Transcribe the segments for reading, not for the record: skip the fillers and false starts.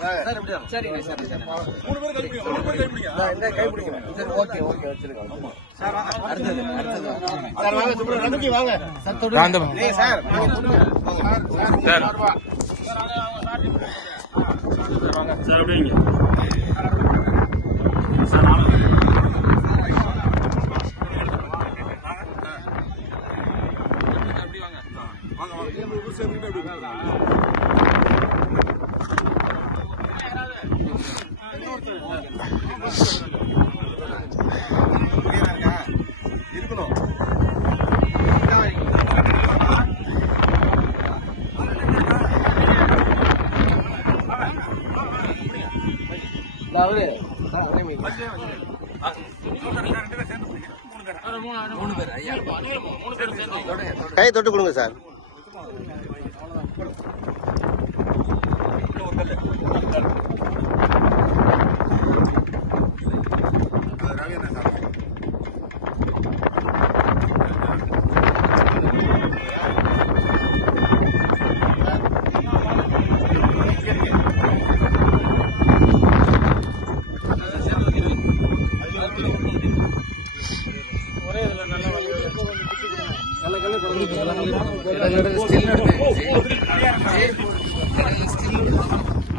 சரிங்க சரி சரி 3 பேர் கை பிடிங்க சரி ஓகே ஓகே வச்சிருக்கோம் சார் அடுத்து சார் வாங்க சுப்ரா ரந்துக்கு வாங்க சார் தொடு ஏய் சார் சார் சார் அப்படிங்க சார் அப்படி வாங்க வாங்க வாங்க ஊர் சேர்ந்து அப்படி இருக்கணும் கை தொட்டு கொடுங்க சார்.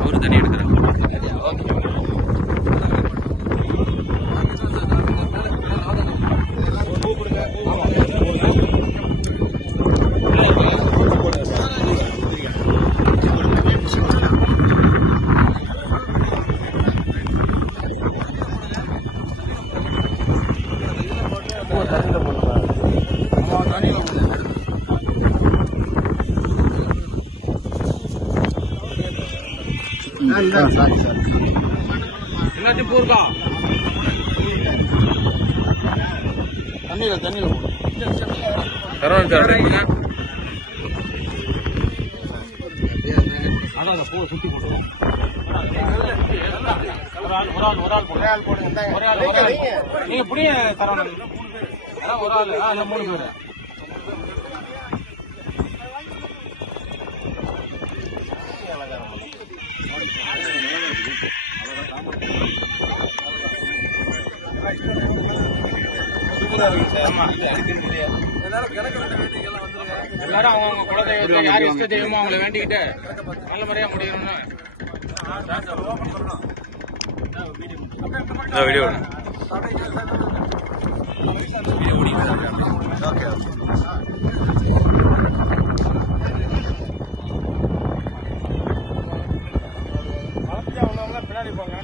அவரு தனி எடுக்கிறார். எல்லாத்தையும் போர்க்கா தண்ணியில பரவாயில்ல சார் அதான் போ சுத்தி போடுவோம். ஒரு ஆள் போடுங்க. நீங்க புரிய தரணும். ஒரு ஆள் 3 பேர் எல்லாரும் அவங்க குலதெய்வத்தை யார் இஷ்ட தெய்வமோ அவங்களை வேண்டிக்கிட்டு நல்ல முறையா முடியணும்னு வீடியோ பின்னாடி போங்க.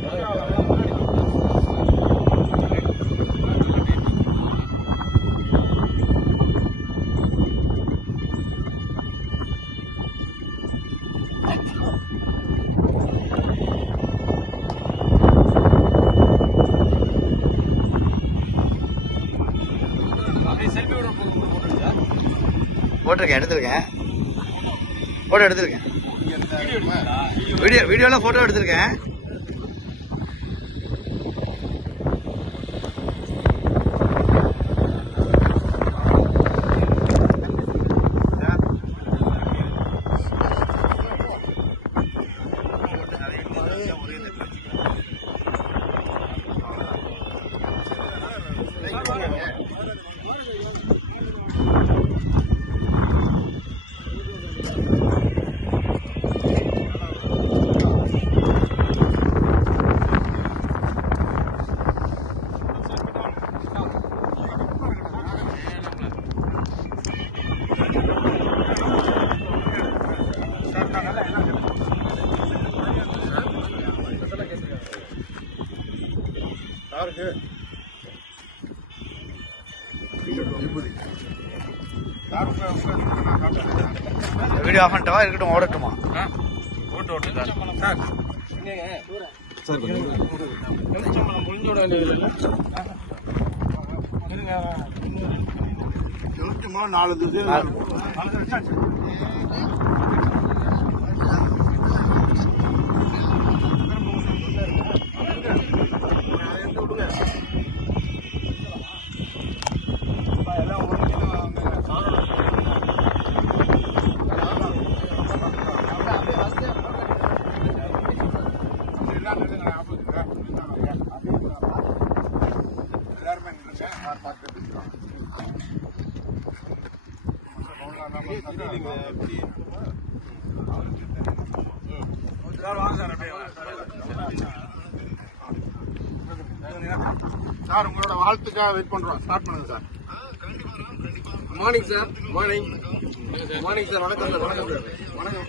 போட்டிருக்கேன், எடுத்திருக்கேன், போட்டோ எடுத்திருக்கேன், வீடியோல போட்டோ எடுத்திருக்கேன். வீடியோ ஆஃப் பண்ணிட்டவா இருக்கட்டும், ஓடட்டுமா? ஓட்டு சார் சார் முடிஞ்சோட 4 திசை சார் உங்களோட வாழ்த்துக்காக வெயிட் பண்றோம். ஸ்டார்ட் பண்ணுங்க sir. Morning sir. Morning morning sir. வணக்கம் சார். வணக்கம் சார். வணக்கம்.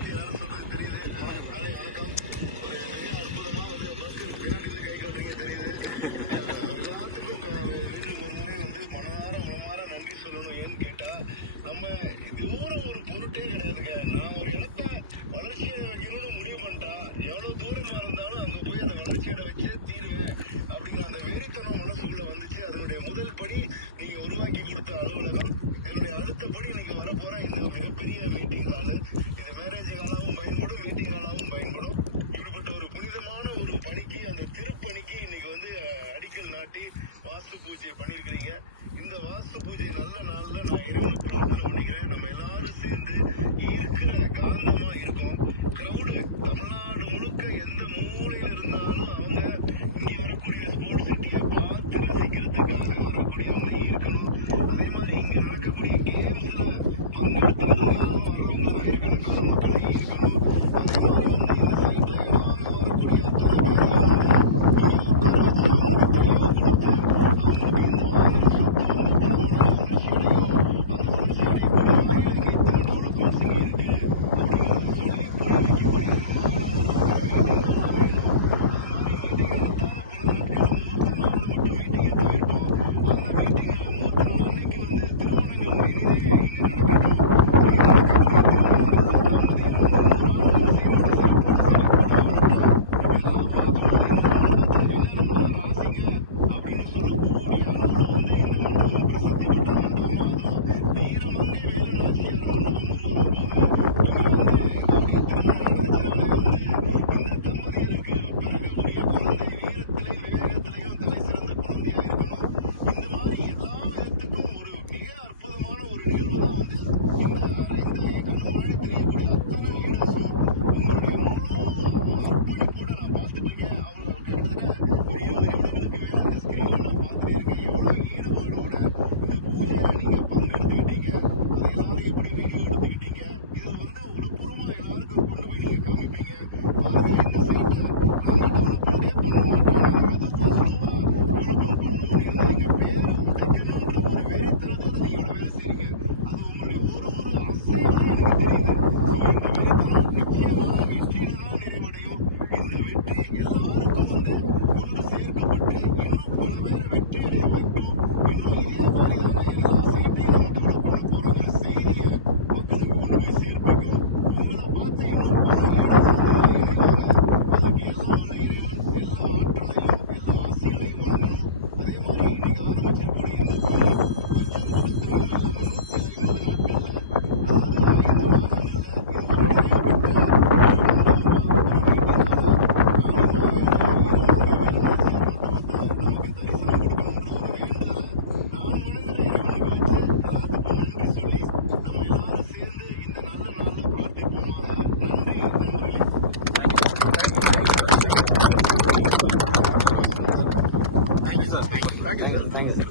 Thank you sir.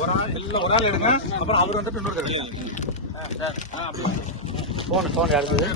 ஒரு ஆள் எடுங்க. அப்புறம் அவர் வந்துட்டு இன்னொரு போன் யாருக்கு